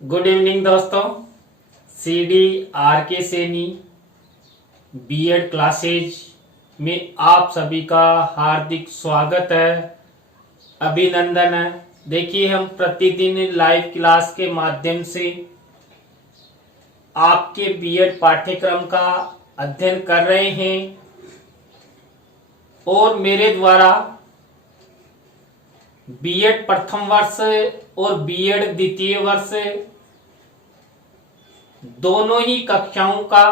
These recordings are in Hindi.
गुड इवनिंग दोस्तों। CD R K Saini BEd classes में आप सभी का हार्दिक स्वागत है, अभिनंदन है। देखिए, हम प्रतिदिन लाइव क्लास के माध्यम से आपके बीएड पाठ्यक्रम का अध्ययन कर रहे हैं और मेरे द्वारा बीएड प्रथम वर्ष और बीएड द्वितीय वर्ष दोनों ही कक्षाओं का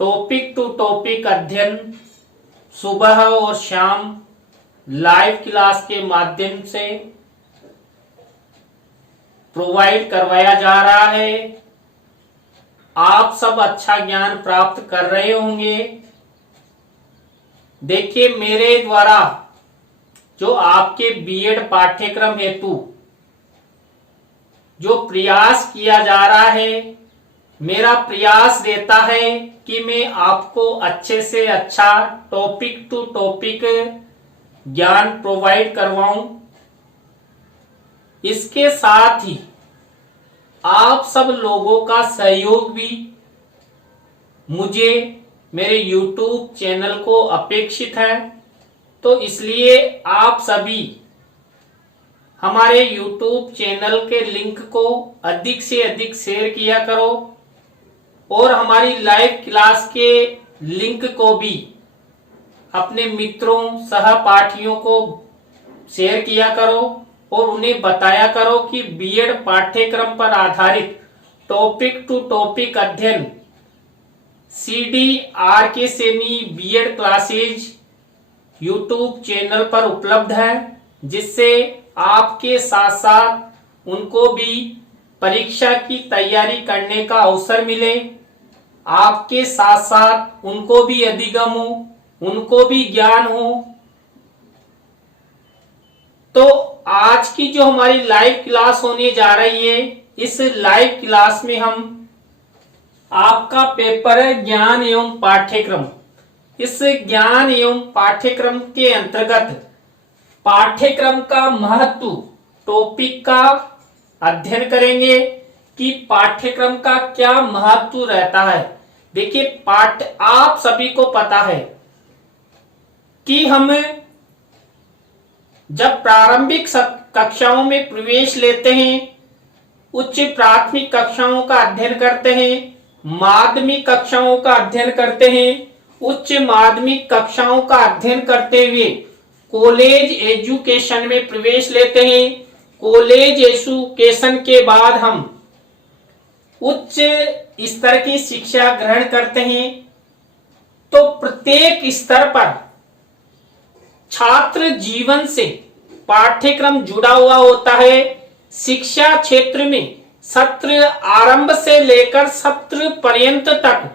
टॉपिक टू टॉपिक अध्ययन सुबह और शाम लाइव क्लास के माध्यम से प्रोवाइड करवाया जा रहा है। आप सब अच्छा ज्ञान प्राप्त कर रहे होंगे। देखिए, मेरे द्वारा जो आपके बीएड पाठ्यक्रम हेतु जो प्रयास किया जा रहा है, मेरा प्रयास रहता है कि मैं आपको अच्छे से अच्छा टॉपिक टू टॉपिक ज्ञान प्रोवाइड करवाऊं। इसके साथ ही आप सब लोगों का सहयोग भी मुझे मेरे YouTube चैनल को अपेक्षित है। तो इसलिए आप सभी हमारे YouTube चैनल के लिंक को अधिक से अधिक शेयर किया करो और हमारी लाइव क्लास के लिंक को भी अपने मित्रों सहपाठियों को शेयर किया करो और उन्हें बताया करो कि बीएड पाठ्यक्रम पर आधारित टॉपिक टू टॉपिक अध्ययन सीडी R K Saini BEd classes YouTube channel पर उपलब्ध है, जिससे आपके साथ साथ उनको भी परीक्षा की तैयारी करने का अवसर मिले, आपके साथ साथ उनको भी अधिगम हो, उनको भी ज्ञान हो। तो आज की जो हमारी लाइव क्लास होने जा रही है, इस लाइव क्लास में हम आपका पेपर है ज्ञान एवं पाठ्यक्रम। इस ज्ञान एवं पाठ्यक्रम के अंतर्गत पाठ्यक्रम का महत्व टॉपिक का अध्ययन करेंगे कि पाठ्यक्रम का क्या महत्व रहता है। देखिए, आप सभी को पता है कि हम जब प्रारंभिक कक्षाओं में प्रवेश लेते हैं, उच्च प्राथमिक कक्षाओं का अध्ययन करते हैं, माध्यमिक कक्षाओं का अध्ययन करते हैं, उच्च माध्यमिक कक्षाओं का अध्ययन करते हुए कॉलेज एजुकेशन में प्रवेश लेते हैं। कॉलेज एजुकेशन के बाद हम उच्च स्तर की शिक्षा ग्रहण करते हैं। तो प्रत्येक स्तर पर छात्र जीवन से पाठ्यक्रम जुड़ा हुआ होता है। शिक्षा क्षेत्र में सत्र आरंभ से लेकर सत्र पर्यंत तक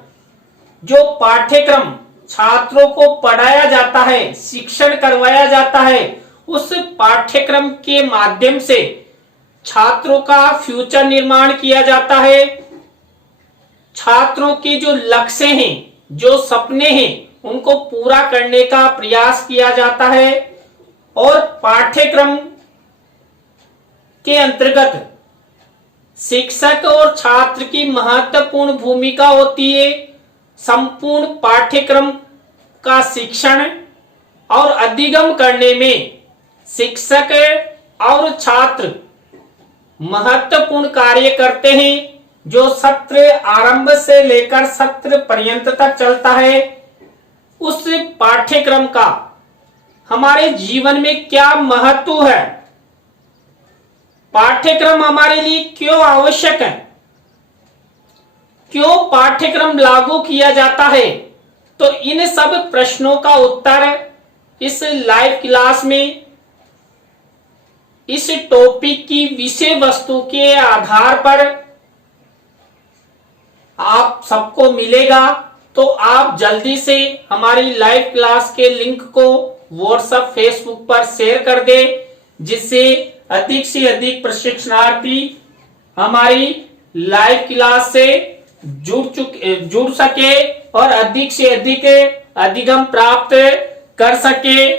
जो पाठ्यक्रम छात्रों को पढ़ाया जाता है, शिक्षण करवाया जाता है, उस पाठ्यक्रम के माध्यम से छात्रों का फ्यूचर निर्माण किया जाता है। छात्रों के जो लक्ष्य हैं, जो सपने हैं, उनको पूरा करने का प्रयास किया जाता है और पाठ्यक्रम के अंतर्गत शिक्षक और छात्र की महत्वपूर्ण भूमिका होती है। संपूर्ण पाठ्यक्रम का शिक्षण और अधिगम करने में शिक्षक और छात्र महत्वपूर्ण कार्य करते हैं, जो सत्र आरंभ से लेकर सत्र पर्यंत तक चलता है। उस पाठ्यक्रम का हमारे जीवन में क्या महत्व है, पाठ्यक्रम हमारे लिए क्यों आवश्यक है, क्यों पाठ्यक्रम लागू किया जाता है, तो इन सब प्रश्नों का उत्तर इस लाइव क्लास में इस टॉपिक की विषय वस्तु के आधार पर आप सबको मिलेगा। तो आप जल्दी से हमारी लाइव क्लास के लिंक को व्हाट्सएप फेसबुक पर शेयर कर दे, जिससे अधिक से अधिक प्रशिक्षणार्थी हमारी लाइव क्लास से जुड़ सके और अधिक से अधिक अधिगम प्राप्त कर सके।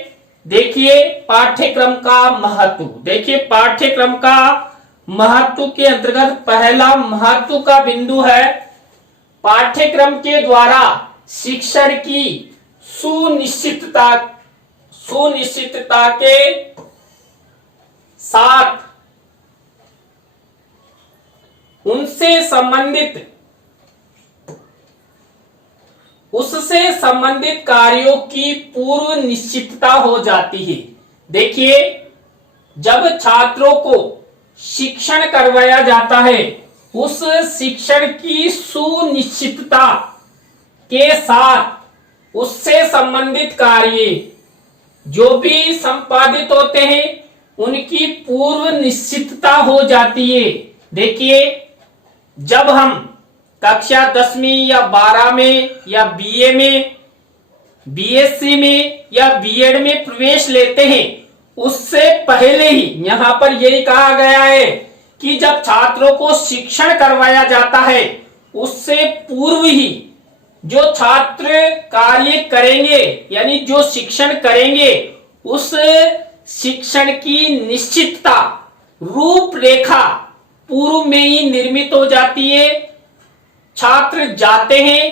देखिए पाठ्यक्रम का महत्व, देखिए पाठ्यक्रम का महत्व के अंतर्गत पहला महत्व का बिंदु है पाठ्यक्रम के द्वारा शिक्षण की सुनिश्चितता के साथ उससे संबंधित कार्यों की पूर्व निश्चितता हो जाती है। देखिए जब छात्रों को शिक्षण करवाया जाता है उस शिक्षण की सुनिश्चितता के साथ उससे संबंधित कार्य जो भी संपादित होते हैं उनकी पूर्व निश्चितता हो जाती है। देखिए जब हम कक्षा 10वीं या 12 में या बीए में, बीएससी में या बीएड में प्रवेश लेते हैं उससे पहले ही यहां पर यही कहा गया है कि जब छात्रों को शिक्षण करवाया जाता है उससे पूर्व ही जो छात्र कार्य करेंगे यानी जो शिक्षण करेंगे उस शिक्षण की निश्चितता रूपरेखा पूर्व में ही निर्मित हो जाती है। छात्र जाते हैं,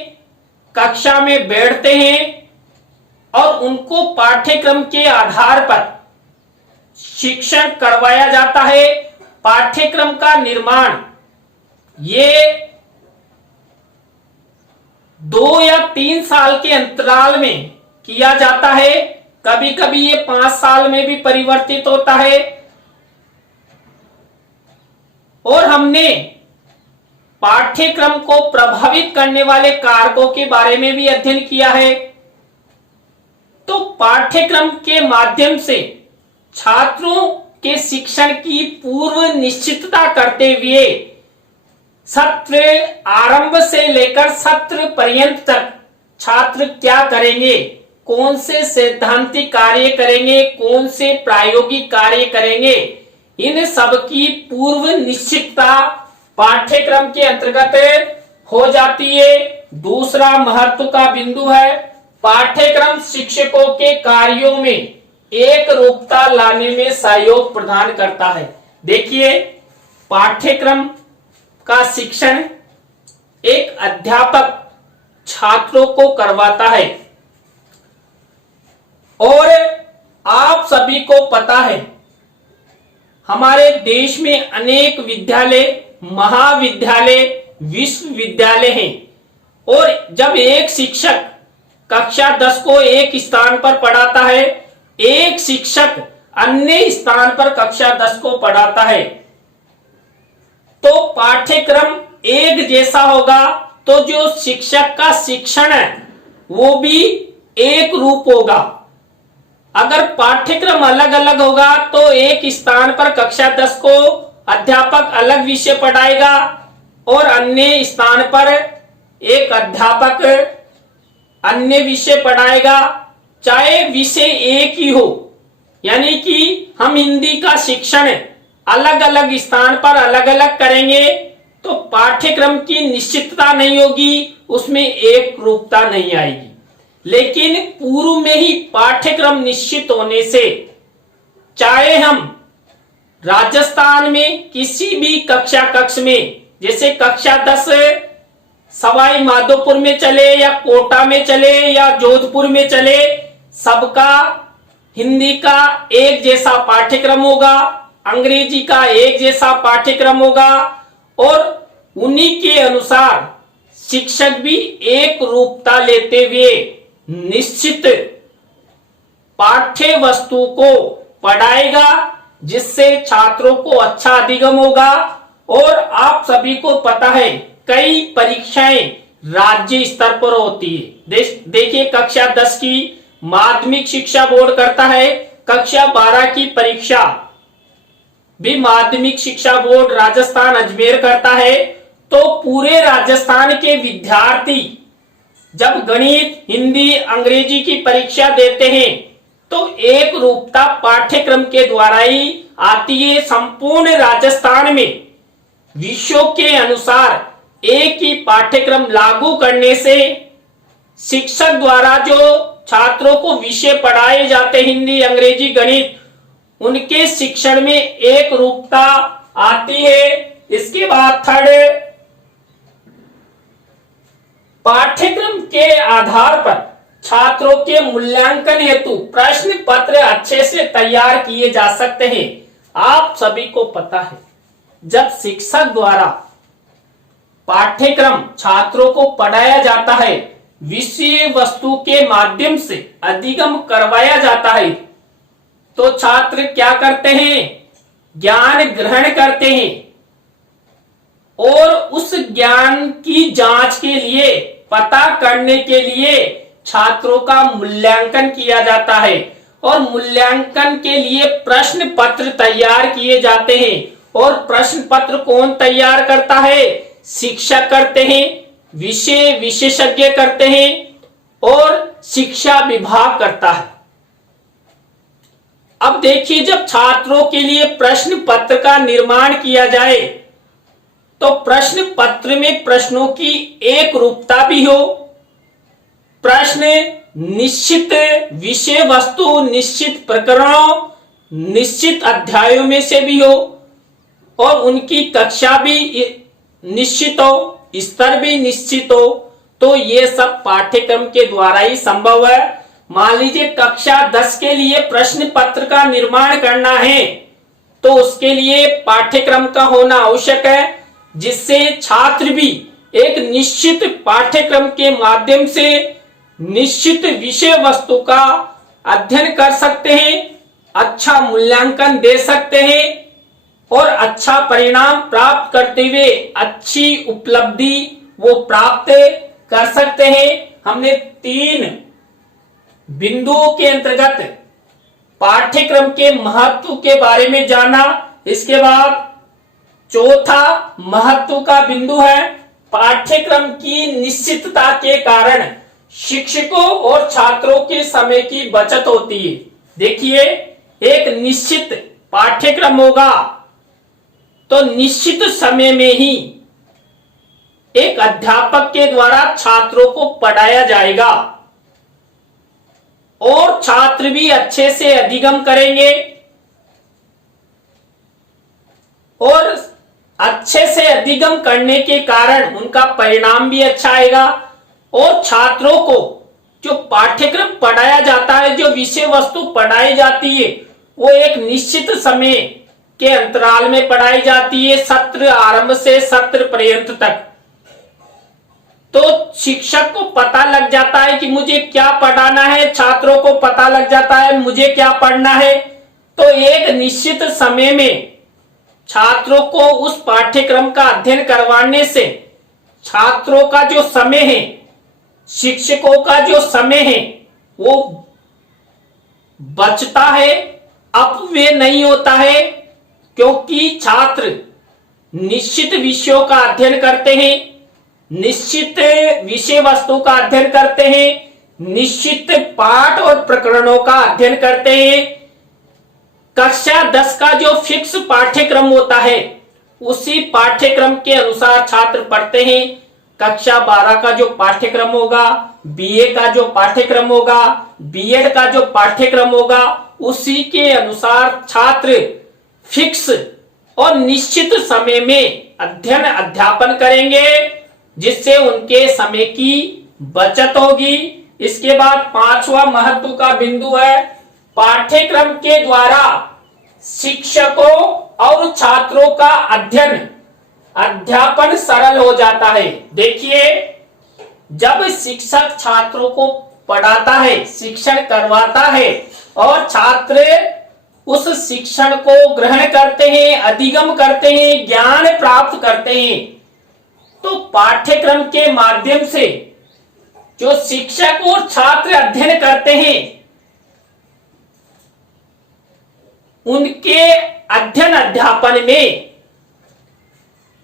कक्षा में बैठते हैं और उनको पाठ्यक्रम के आधार पर शिक्षण करवाया जाता है। पाठ्यक्रम का निर्माण ये 2 या 3 साल के अंतराल में किया जाता है, कभी कभी ये 5 साल में भी परिवर्तित होता है। और हमने पाठ्यक्रम को प्रभावित करने वाले कारकों के बारे में भी अध्ययन किया है। तो पाठ्यक्रम के माध्यम से छात्रों के शिक्षण की पूर्व निश्चितता करते हुए सत्र आरंभ से लेकर सत्र पर्यंत तक छात्र क्या करेंगे, कौन से सैद्धांतिक कार्य करेंगे, कौन से प्रायोगिक कार्य करेंगे, इन सब की पूर्व निश्चितता पाठ्यक्रम के अंतर्गत हो जाती है। दूसरा महत्व का बिंदु है पाठ्यक्रम शिक्षकों के कार्यों में एक रूपता लाने में सहयोग प्रदान करता है। देखिए पाठ्यक्रम का शिक्षण एक अध्यापक छात्रों को करवाता है और आप सभी को पता है हमारे देश में अनेक विद्यालय, महाविद्यालय, विश्वविद्यालय हैं और जब एक शिक्षक कक्षा 10 को एक स्थान पर पढ़ाता है, एक शिक्षक अन्य स्थान पर कक्षा 10 को पढ़ाता है, तो पाठ्यक्रम एक जैसा होगा तो जो शिक्षक का शिक्षण है वो भी एक रूप होगा। अगर पाठ्यक्रम अलग अलग होगा तो एक स्थान पर कक्षा 10 को अध्यापक अलग विषय पढ़ाएगा और अन्य स्थान पर एक अध्यापक अन्य विषय पढ़ाएगा, चाहे विषय एक ही हो। यानी कि हम हिंदी का शिक्षण अलग अलग स्थान पर अलग अलग करेंगे तो पाठ्यक्रम की निश्चितता नहीं होगी, उसमें एक रूपता नहीं आएगी। लेकिन पूर्व में ही पाठ्यक्रम निश्चित होने से चाहे हम राजस्थान में किसी भी कक्ष में, जैसे कक्षा 10 सवाई माधोपुर में चले या कोटा में चले या जोधपुर में चले, सबका हिंदी का एक जैसा पाठ्यक्रम होगा, अंग्रेजी का एक जैसा पाठ्यक्रम होगा और उन्हीं के अनुसार शिक्षक भी एक रूपता लेते हुए निश्चित पाठ्य वस्तु को पढ़ाएगा जिससे छात्रों को अच्छा अधिगम होगा। और आप सभी को पता है कई परीक्षाएं राज्य स्तर पर होती है। देखिए कक्षा 10 की माध्यमिक शिक्षा बोर्ड करता है, कक्षा 12 की परीक्षा भी माध्यमिक शिक्षा बोर्ड राजस्थान अजमेर करता है। तो पूरे राजस्थान के विद्यार्थी जब गणित, हिंदी, अंग्रेजी की परीक्षा देते हैं तो एक रूपता पाठ्यक्रम के द्वारा ही आती है। संपूर्ण राजस्थान में विषयों के अनुसार एक ही पाठ्यक्रम लागू करने से शिक्षक द्वारा जो छात्रों को विषय पढ़ाए जाते हिंदी, अंग्रेजी, गणित, उनके शिक्षण में एक रूपता आती है। इसके बाद थर्ड, पाठ्यक्रम के आधार पर छात्रों के मूल्यांकन हेतु प्रश्न पत्र अच्छे से तैयार किए जा सकते हैं। आप सभी को पता है, जब शिक्षक द्वारा पाठ्यक्रम छात्रों को पढ़ाया जाता है, विषय वस्तु के माध्यम से अधिगम करवाया जाता है, तो छात्र क्या करते हैं? ज्ञान ग्रहण करते हैं और उस ज्ञान की जांच के लिए, पता करने के लिए छात्रों का मूल्यांकन किया जाता है और मूल्यांकन के लिए प्रश्न पत्र तैयार किए जाते हैं। और प्रश्न पत्र कौन तैयार करता है? शिक्षक करते हैं, विषय विशेषज्ञ करते हैं और शिक्षा विभाग करता है। अब देखिए, जब छात्रों के लिए प्रश्न पत्र का निर्माण किया जाए तो प्रश्न पत्र में प्रश्नों की एक रूपता भी हो, प्रश्न निश्चित विषय वस्तु, निश्चित प्रकरणों, निश्चित अध्यायों में से भी हो और उनकी कक्षा भी निश्चित हो, स्तर भी निश्चित हो। तो ये सब पाठ्यक्रम के द्वारा ही संभव है। मान लीजिए कक्षा 10 के लिए प्रश्न पत्र का निर्माण करना है, तो उसके लिए पाठ्यक्रम का होना आवश्यक है, जिससे छात्र भी एक निश्चित पाठ्यक्रम के माध्यम से निश्चित विषय वस्तु का अध्ययन कर सकते हैं, अच्छा मूल्यांकन दे सकते हैं और अच्छा परिणाम प्राप्त करते हुए अच्छी उपलब्धि वो प्राप्त कर सकते हैं। हमने 3 बिंदुओं के अंतर्गत पाठ्यक्रम के महत्व के बारे में जाना। इसके बाद चौथा महत्व का बिंदु है, पाठ्यक्रम की निश्चितता के कारण शिक्षकों और छात्रों के समय की बचत होती है। देखिए, एक निश्चित पाठ्यक्रम होगा तो निश्चित समय में ही एक अध्यापक के द्वारा छात्रों को पढ़ाया जाएगा और छात्र भी अच्छे से अधिगम करेंगे और अच्छे से अधिगम करने के कारण उनका परिणाम भी अच्छा आएगा और छात्रों को जो पाठ्यक्रम पढ़ाया जाता है, जो विषय वस्तु पढ़ाई जाती है, वो एक निश्चित समय के अंतराल में पढ़ाई जाती है, सत्र आरंभ से सत्र पर्यंत तक। तो शिक्षक को पता लग जाता है कि मुझे क्या पढ़ाना है, छात्रों को पता लग जाता है मुझे क्या पढ़ना है। तो एक निश्चित समय में छात्रों को उस पाठ्यक्रम का अध्ययन करवाने से छात्रों का जो समय है, शिक्षकों का जो समय है, वो बचता है, अपव्यय नहीं होता है, क्योंकि छात्र निश्चित विषयों का अध्ययन करते हैं, निश्चित विषय वस्तु का अध्ययन करते हैं, निश्चित पाठ और प्रकरणों का अध्ययन करते हैं। कक्षा 10 का जो फिक्स पाठ्यक्रम होता है, उसी पाठ्यक्रम के अनुसार छात्र पढ़ते हैं। कक्षा 12 का जो पाठ्यक्रम होगा, बीए का जो पाठ्यक्रम होगा, बीएड का जो पाठ्यक्रम होगा, उसी के अनुसार छात्र फिक्स और निश्चित समय में अध्ययन अध्यापन करेंगे, जिससे उनके समय की बचत होगी। इसके बाद 5वां महत्व का बिंदु है, पाठ्यक्रम के द्वारा शिक्षकों और छात्रों का अध्ययन अध्यापन सरल हो जाता है। देखिए, जब शिक्षक छात्रों को पढ़ाता है, शिक्षण करवाता है और छात्र उस शिक्षण को ग्रहण करते हैं, अधिगम करते हैं, ज्ञान प्राप्त करते हैं, तो पाठ्यक्रम के माध्यम से जो शिक्षक और छात्र अध्ययन करते हैं, उनके अध्ययन अध्यापन में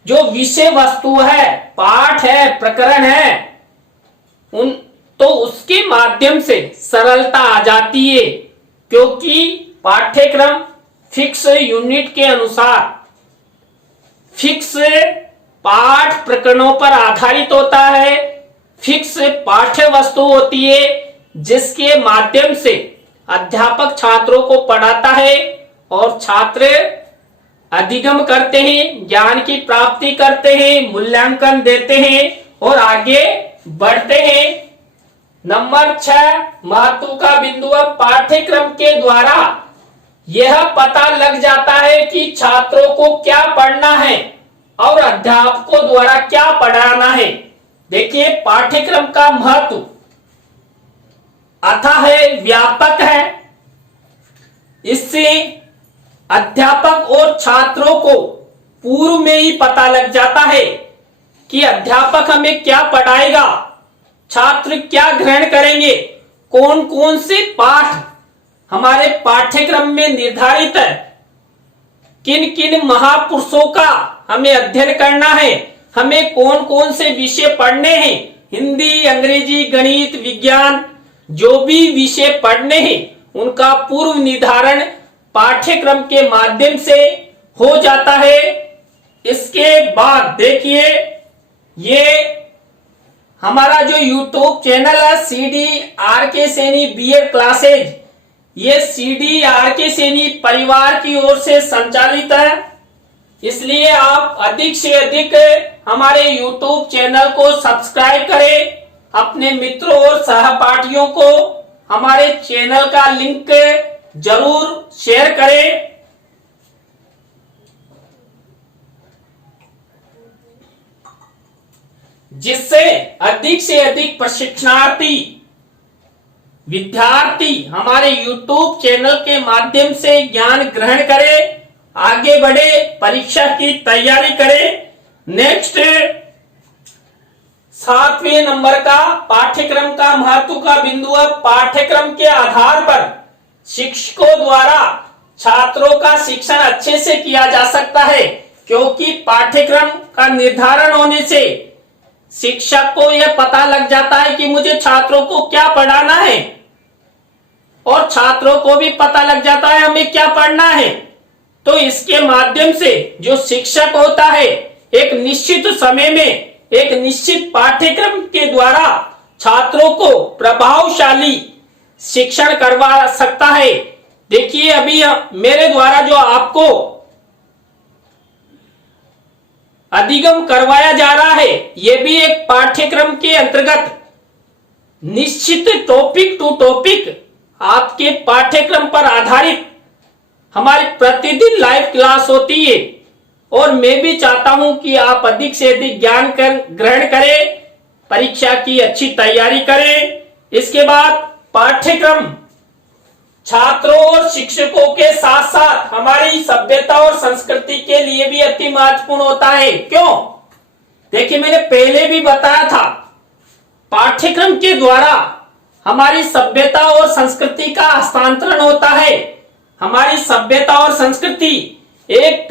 जो विषय वस्तु है, पाठ है, प्रकरण है, तो उसके माध्यम से सरलता आ जाती है, क्योंकि पाठ्यक्रम फिक्स यूनिट के अनुसार फिक्स पाठ प्रकरणों पर आधारित होता है, फिक्स पाठ्य वस्तु होती है, जिसके माध्यम से अध्यापक छात्रों को पढ़ाता है और छात्र अधिगम करते हैं, ज्ञान की प्राप्ति करते हैं, मूल्यांकन देते हैं और आगे बढ़ते हैं। नंबर 6 महत्व का बिंदु है, पाठ्यक्रम के द्वारा यह पता लग जाता है कि छात्रों को क्या पढ़ना है और अध्यापकों द्वारा क्या पढ़ाना है। देखिए, पाठ्यक्रम का महत्व अथाह है, व्यापक है। इससे अध्यापक और छात्रों को पूर्व में ही पता लग जाता है कि अध्यापक हमें क्या पढ़ाएगा, छात्र क्या ग्रहण करेंगे, कौन कौन से पाठ हमारे पाठ्यक्रम में निर्धारित है, किन किन महापुरुषों का हमें अध्ययन करना है, हमें कौन कौन से विषय पढ़ने हैं, हिंदी, अंग्रेजी, गणित, विज्ञान, जो भी विषय पढ़ने हैं उनका पूर्व निर्धारण पाठ्यक्रम के माध्यम से हो जाता है। इसके बाद देखिए, ये हमारा जो YouTube चैनल है CDRK सैनी बीएड क्लासेज, ये CDRK सैनी परिवार की ओर से संचालित है। इसलिए आप अधिक से अधिक हमारे YouTube चैनल को सब्सक्राइब करें, अपने मित्रों और सहपाठियों को हमारे चैनल का लिंक जरूर शेयर करें। जिससे अधिक से अधिक प्रशिक्षणार्थी विद्यार्थी हमारे YouTube चैनल के माध्यम से ज्ञान ग्रहण करें, आगे बढ़े, परीक्षा की तैयारी करें। नेक्स्ट 7वें नंबर का पाठ्यक्रम का महत्व का बिंदु है, पाठ्यक्रम के आधार पर शिक्षकों द्वारा छात्रों का शिक्षण अच्छे से किया जा सकता है, क्योंकि पाठ्यक्रम का निर्धारण होने से शिक्षक को यह पता लग जाता है कि मुझे छात्रों को क्या पढ़ाना है और छात्रों को भी पता लग जाता है हमें क्या पढ़ना है। तो इसके माध्यम से जो शिक्षक होता है एक निश्चित समय में एक निश्चित पाठ्यक्रम के द्वारा छात्रों को प्रभावशाली शिक्षण करवा सकता है। देखिए, अभी मेरे द्वारा जो आपको अधिगम करवाया जा रहा है, यह भी एक पाठ्यक्रम के अंतर्गत निश्चित टॉपिक टू टॉपिक आपके पाठ्यक्रम पर आधारित हमारी प्रतिदिन लाइव क्लास होती है और मैं भी चाहता हूं कि आप अधिक से अधिक ज्ञान ग्रहण करें, परीक्षा की अच्छी तैयारी करें। इसके बाद पाठ्यक्रम छात्रों और शिक्षकों के साथ साथ हमारी सभ्यता और संस्कृति के लिए भी अति महत्वपूर्ण होता है। क्यों? देखिए, मैंने पहले भी बताया था, पाठ्यक्रम के द्वारा हमारी सभ्यता और संस्कृति का हस्तांतरण होता है। हमारी सभ्यता और संस्कृति एक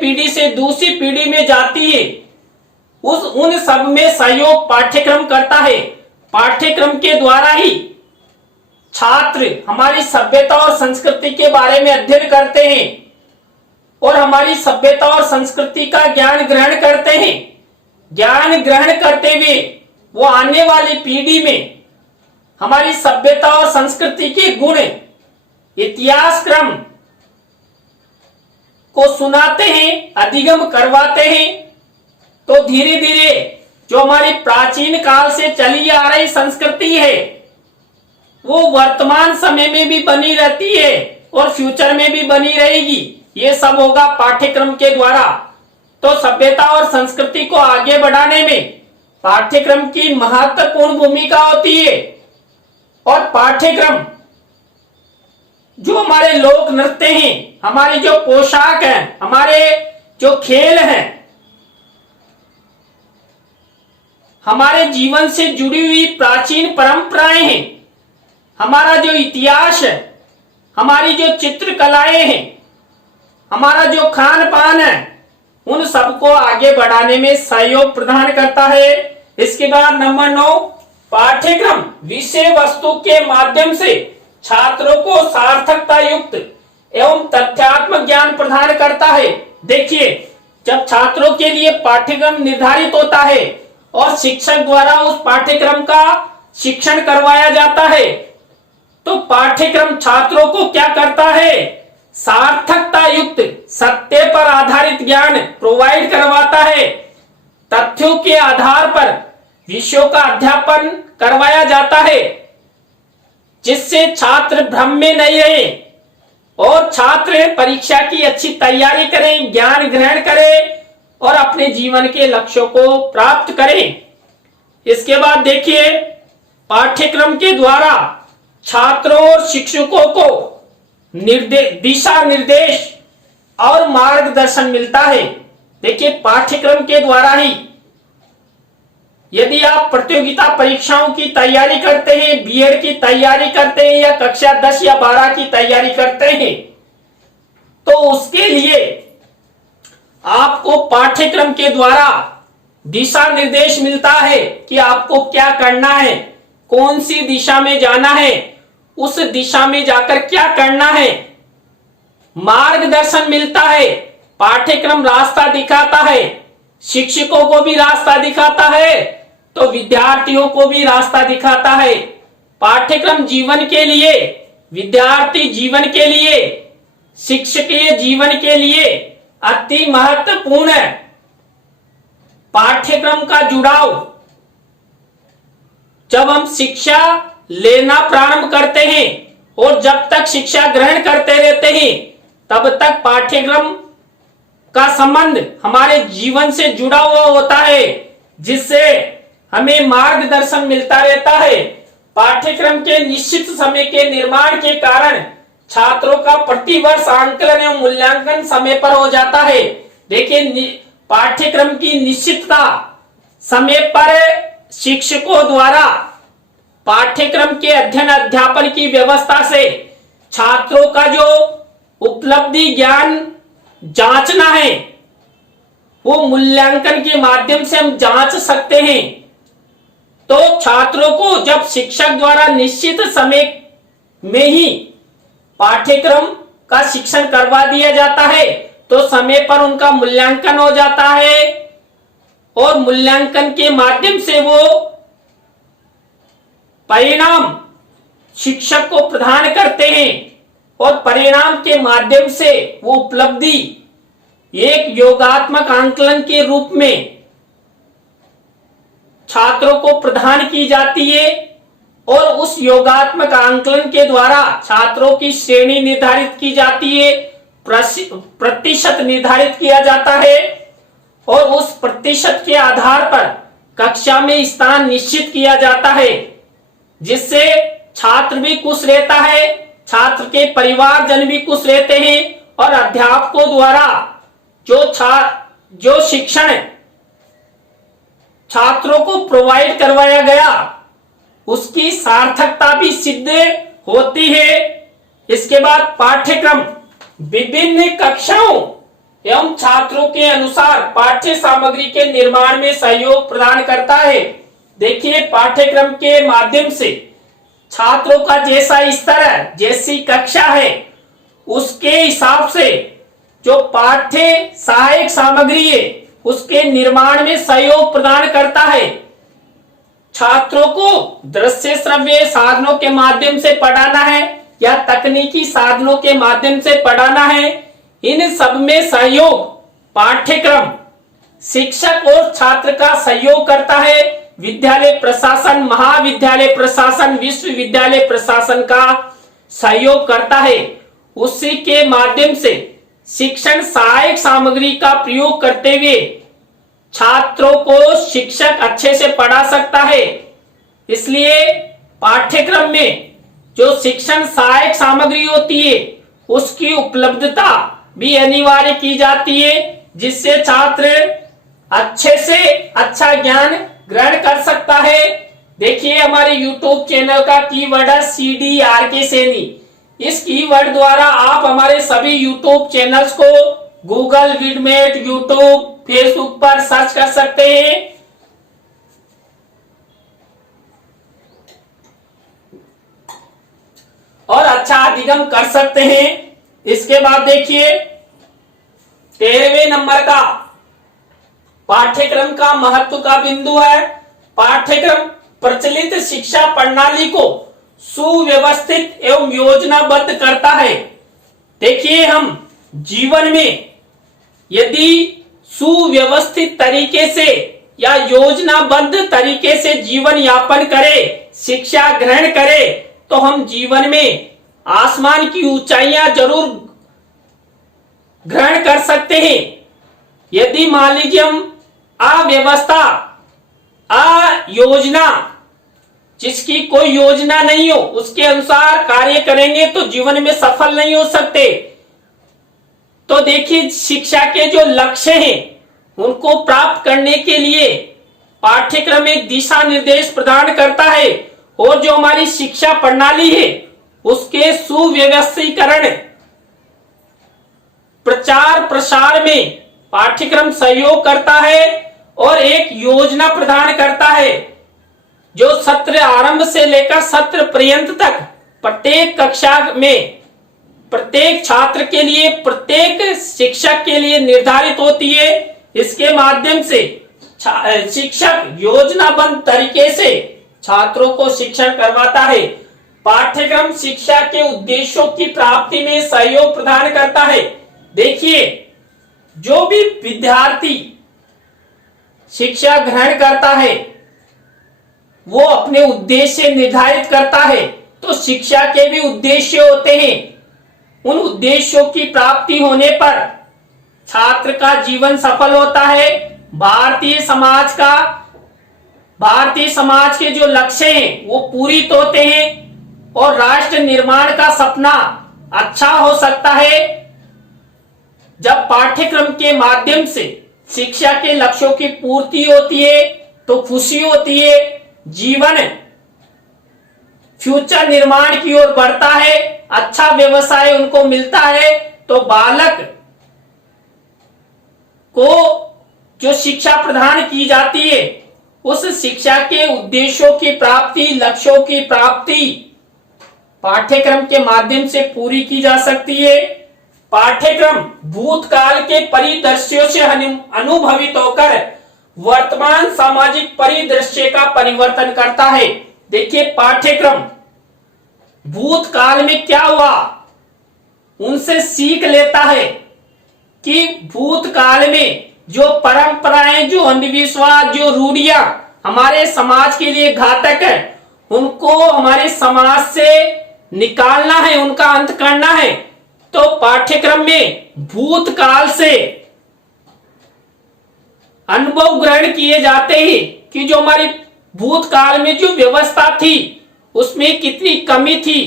पीढ़ी से दूसरी पीढ़ी में जाती है। उन सब में सहयोग पाठ्यक्रम करता है। पाठ्यक्रम के द्वारा ही छात्र हमारी सभ्यता और संस्कृति के बारे में अध्ययन करते हैं और हमारी सभ्यता और संस्कृति का ज्ञान ग्रहण करते हैं। ज्ञान ग्रहण करते हुए वो आने वाली पीढ़ी में हमारी सभ्यता और संस्कृति के गुण, इतिहास क्रम को सुनाते हैं, अधिगम करवाते हैं। तो धीरे धीरे जो हमारी प्राचीन काल से चली आ रही संस्कृति है वो वर्तमान समय में भी बनी रहती है और फ्यूचर में भी बनी रहेगी। ये सब होगा पाठ्यक्रम के द्वारा। तो सभ्यता और संस्कृति को आगे बढ़ाने में पाठ्यक्रम की महत्वपूर्ण भूमिका होती है। और पाठ्यक्रम जो हमारे लोक नृत्य हैं, हमारी जो पोशाक है, हमारे जो खेल हैं, हमारे जीवन से जुड़ी हुई प्राचीन परंपराएं हैं, हमारा जो इतिहास है, हमारी जो चित्रकलाएं हैं, हमारा जो खान पान है, उन सबको आगे बढ़ाने में सहयोग प्रदान करता है। इसके बाद नंबर 9, पाठ्यक्रम विषय वस्तु के माध्यम से छात्रों को सार्थकता युक्त एवं तथ्यात्मक ज्ञान प्रदान करता है। देखिए, जब छात्रों के लिए पाठ्यक्रम निर्धारित होता है और शिक्षक द्वारा उस पाठ्यक्रम का शिक्षण करवाया जाता है, तो पाठ्यक्रम छात्रों को क्या करता है, सार्थकता युक्त सत्य पर आधारित ज्ञान प्रोवाइड करवाता है। तथ्यों के आधार पर विषयों का अध्यापन करवाया जाता है, जिससे छात्र भ्रम में नहीं रहे और छात्र परीक्षा की अच्छी तैयारी करें, ज्ञान ग्रहण करें और अपने जीवन के लक्ष्यों को प्राप्त करें। इसके बाद देखिए, पाठ्यक्रम के द्वारा छात्रों और शिक्षकों को दिशा निर्देश और मार्गदर्शन मिलता है। देखिए, पाठ्यक्रम के द्वारा ही यदि आप प्रतियोगिता परीक्षाओं की तैयारी करते हैं, बीएड की तैयारी करते हैं या कक्षा 10 या 12 की तैयारी करते हैं, तो उसके लिए आपको पाठ्यक्रम के द्वारा दिशा निर्देश मिलता है कि आपको क्या करना है, कौन सी दिशा में जाना है, उस दिशा में जाकर क्या करना है। मार्गदर्शन मिलता है, पाठ्यक्रम रास्ता दिखाता है, शिक्षकों को भी रास्ता दिखाता है तो विद्यार्थियों को भी रास्ता दिखाता है। पाठ्यक्रम जीवन के लिए, विद्यार्थी जीवन के लिए, शिक्षकीय जीवन के लिए अति महत्वपूर्ण है। पाठ्यक्रम का जुड़ाव जब हम शिक्षा लेना प्रारंभ करते हैं और जब तक शिक्षा ग्रहण करते रहते हैं, तब तक पाठ्यक्रम का संबंध हमारे जीवन से जुड़ा हुआ होता है, जिससे हमें मार्गदर्शन मिलता रहता है। पाठ्यक्रम के निश्चित समय के निर्माण के कारण छात्रों का प्रतिवर्ष आंकलन एवं मूल्यांकन समय पर हो जाता है। देखिए, पाठ्यक्रम की निश्चितता समय पर शिक्षकों द्वारा पाठ्यक्रम के अध्ययन अध्यापन की व्यवस्था से छात्रों का जो उपलब्धि ज्ञान जांचना है, वो मूल्यांकन के माध्यम से हम जांच सकते हैं। तो छात्रों को जब शिक्षक द्वारा निश्चित समय में ही पाठ्यक्रम का शिक्षण करवा दिया जाता है, तो समय पर उनका मूल्यांकन हो जाता है और मूल्यांकन के माध्यम से वो परिणाम शिक्षक को प्रदान करते हैं और परिणाम के माध्यम से वो उपलब्धि एक योगात्मक आंकलन के रूप में छात्रों को प्रदान की जाती है और उस योगात्मक आंकलन के द्वारा छात्रों की श्रेणी निर्धारित की जाती है, प्रतिशत निर्धारित किया जाता है और उस प्रतिशत के आधार पर कक्षा में स्थान निश्चित किया जाता है, जिससे छात्र भी खुश रहता है, छात्र के परिवारजन भी खुश रहते हैं और अध्यापकों द्वारा जो शिक्षण छात्रों को प्रोवाइड करवाया गया उसकी सार्थकता भी सिद्ध होती है। इसके बाद पाठ्यक्रम विभिन्न कक्षाओं एवं छात्रों के अनुसार पाठ्य सामग्री के निर्माण में सहयोग प्रदान करता है। देखिए, पाठ्यक्रम के माध्यम से छात्रों का जैसा स्तर है, जैसी कक्षा है, उसके हिसाब से जो पाठ्य सहायक सामग्री है उसके निर्माण में सहयोग प्रदान करता है। छात्रों को दृश्य श्रव्य साधनों के माध्यम से पढ़ाना है या तकनीकी साधनों के माध्यम से पढ़ाना है, इन सब में सहयोग पाठ्यक्रम शिक्षक और छात्र का सहयोग करता है। विद्यालय प्रशासन, महाविद्यालय प्रशासन, विश्वविद्यालय प्रशासन का सहयोग करता है। उसी के माध्यम से शिक्षण सहायक सामग्री का प्रयोग करते हुए छात्रों को शिक्षक अच्छे से पढ़ा सकता है। इसलिए पाठ्यक्रम में जो शिक्षण सहायक सामग्री होती है उसकी उपलब्धता भी अनिवार्य की जाती है, जिससे छात्र अच्छे से अच्छा ज्ञान ग्रहण कर सकता है। देखिए, हमारे YouTube चैनल का कीवर्ड है CDRK सैनी। इस कीवर्ड द्वारा आप हमारे सभी YouTube चैनल्स को गूगल, विडमेट, YouTube, फेसबुक पर सर्च कर सकते हैं। और अच्छा अधिगम कर सकते हैं। इसके बाद देखिए, 13वें नंबर का पाठ्यक्रम का महत्व का बिंदु है पाठ्यक्रम प्रचलित शिक्षा प्रणाली को सुव्यवस्थित एवं योजनाबद्ध करता है। देखिए, हम जीवन में यदि सुव्यवस्थित तरीके से या योजनाबद्ध तरीके से जीवन यापन करें, शिक्षा ग्रहण करें, तो हम जीवन में आसमान की ऊंचाइयां जरूर ग्रहण कर सकते हैं। यदि मान लीजिए हम अव्यवस्था, अयोजना, जिसकी कोई योजना नहीं हो, उसके अनुसार कार्य करेंगे तो जीवन में सफल नहीं हो सकते। तो देखिए, शिक्षा के जो लक्ष्य हैं उनको प्राप्त करने के लिए पाठ्यक्रम एक दिशा निर्देश प्रदान करता है, और जो हमारी शिक्षा प्रणाली है उसके सुव्यवस्थीकरण, प्रचार प्रसार में पाठ्यक्रम सहयोग करता है और एक योजना प्रदान करता है, जो सत्र आरंभ से लेकर सत्र पर्यंत तक प्रत्येक कक्षा में प्रत्येक छात्र के लिए, प्रत्येक शिक्षक के लिए निर्धारित होती है। इसके माध्यम से शिक्षक योजनाबद्ध तरीके से छात्रों को शिक्षण करवाता है। पाठ्यक्रम शिक्षा के उद्देश्यों की प्राप्ति में सहयोग प्रदान करता है। देखिए, जो भी विद्यार्थी शिक्षा ग्रहण करता है वो अपने उद्देश्य निर्धारित करता है, तो शिक्षा के भी उद्देश्य होते हैं। उन उद्देश्यों की प्राप्ति होने पर छात्र का जीवन सफल होता है। भारतीय समाज के जो लक्ष्य हैं वो पूरित होते हैं और राष्ट्र निर्माण का सपना अच्छा हो सकता है। जब पाठ्यक्रम के माध्यम से शिक्षा के लक्ष्यों की पूर्ति होती है तो खुशी होती है, जीवन फ्यूचर निर्माण की ओर बढ़ता है, अच्छा व्यवसाय उनको मिलता है। तो बालक को जो शिक्षा प्रदान की जाती है उस शिक्षा के उद्देश्यों की प्राप्ति, लक्ष्यों की प्राप्ति पाठ्यक्रम के माध्यम से पूरी की जा सकती है। पाठ्यक्रम भूतकाल के परिदृश्यों से अनुभवित होकर वर्तमान सामाजिक परिदृश्य का परिवर्तन करता है। देखिए, पाठ्यक्रम भूतकाल में क्या हुआ उनसे सीख लेता है कि भूतकाल में जो परंपराएं, जो अंधविश्वास, जो रूढ़ियां हमारे समाज के लिए घातक है, उनको हमारे समाज से निकालना है, उनका अंत करना है। तो पाठ्यक्रम में भूतकाल से अनुभव ग्रहण किए जाते हैं कि जो हमारी भूतकाल में जो व्यवस्था थी उसमें कितनी कमी थी।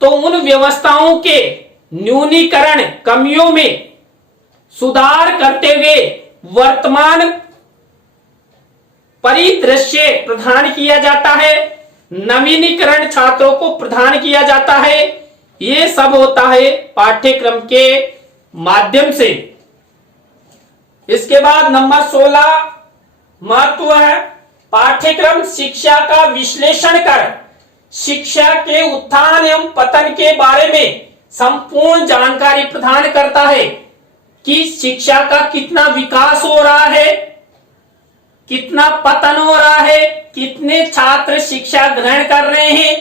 तो उन व्यवस्थाओं के न्यूनीकरण, कमियों में सुधार करते हुए वर्तमान परिदृश्य प्रदान किया जाता है, नवीनीकरण छात्रों को प्रदान किया जाता है। ये सब होता है पाठ्यक्रम के माध्यम से। इसके बाद नंबर 16 महत्व है पाठ्यक्रम शिक्षा का विश्लेषण कर शिक्षा के उत्थान एवं पतन के बारे में संपूर्ण जानकारी प्रदान करता है कि शिक्षा का कितना विकास हो रहा है, कितना पतन हो रहा है, कितने छात्र शिक्षा ग्रहण कर रहे हैं,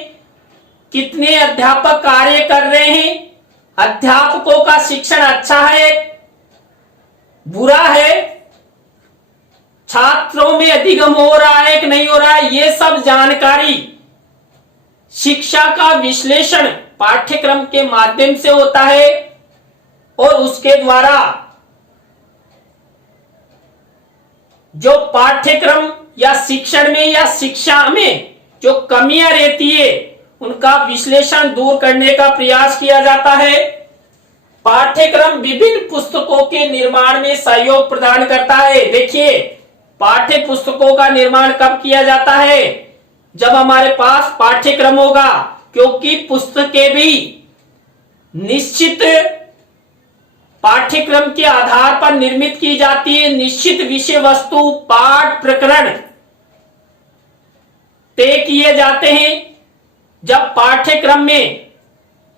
कितने अध्यापक कार्य कर रहे हैं, अध्यापकों का शिक्षण अच्छा है, बुरा है, छात्रों में अधिगम हो रहा है कि नहीं हो रहा है। ये सब जानकारी शिक्षा का विश्लेषण पाठ्यक्रम के माध्यम से होता है और उसके द्वारा जो पाठ्यक्रम या शिक्षण में या शिक्षा में जो कमियां रहती है उनका विश्लेषण दूर करने का प्रयास किया जाता है। पाठ्यक्रम विभिन्न पुस्तकों के निर्माण में सहयोग प्रदान करता है। देखिए, पाठ्य पुस्तकों का निर्माण कब किया जाता है? जब हमारे पास पाठ्यक्रम होगा, क्योंकि पुस्तकें भी निश्चित पाठ्यक्रम के आधार पर निर्मित की जाती है। निश्चित विषय वस्तु, पाठ, प्रकरण तय किए जाते हैं। जब पाठ्यक्रम में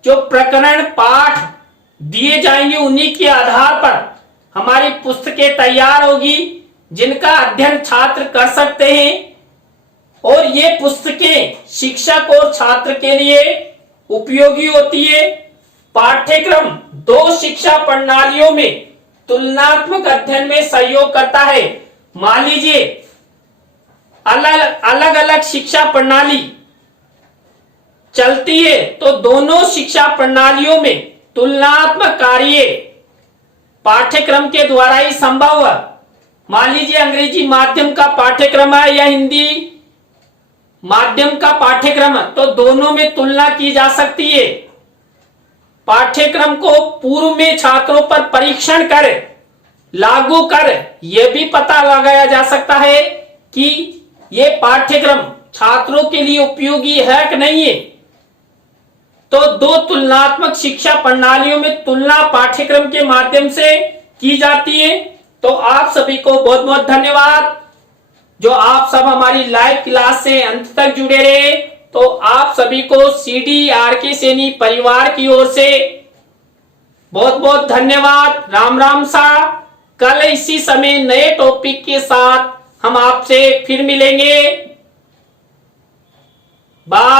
जो प्रकरण, पाठ दिए जाएंगे उन्हीं के आधार पर हमारी पुस्तकें तैयार होगी, जिनका अध्ययन छात्र कर सकते हैं और ये पुस्तकें शिक्षक और छात्र के लिए उपयोगी होती है। पाठ्यक्रम दो शिक्षा प्रणालियों में तुलनात्मक अध्ययन में सहयोग करता है। मान लीजिए अलग अलग शिक्षा प्रणाली चलती है तो दोनों शिक्षा प्रणालियों में तुलनात्मक कार्य पाठ्यक्रम के द्वारा ही संभव है। मान लीजिए अंग्रेजी माध्यम का पाठ्यक्रम है या हिंदी माध्यम का पाठ्यक्रम है तो दोनों में तुलना की जा सकती है। पाठ्यक्रम को पूर्व में छात्रों पर परीक्षण कर लागू कर यह भी पता लगाया जा सकता है कि यह पाठ्यक्रम छात्रों के लिए उपयोगी है कि नहीं है। तो दो तुलनात्मक शिक्षा प्रणालियों में तुलना पाठ्यक्रम के माध्यम से की जाती है। तो आप सभी को बहुत बहुत धन्यवाद जो आप सब हमारी लाइव क्लास से अंत तक जुड़े रहे। तो आप सभी को CDRK सैनी परिवार की ओर से बहुत बहुत धन्यवाद। राम राम सा। कल इसी समय नए टॉपिक के साथ हम आपसे फिर मिलेंगे। बाय।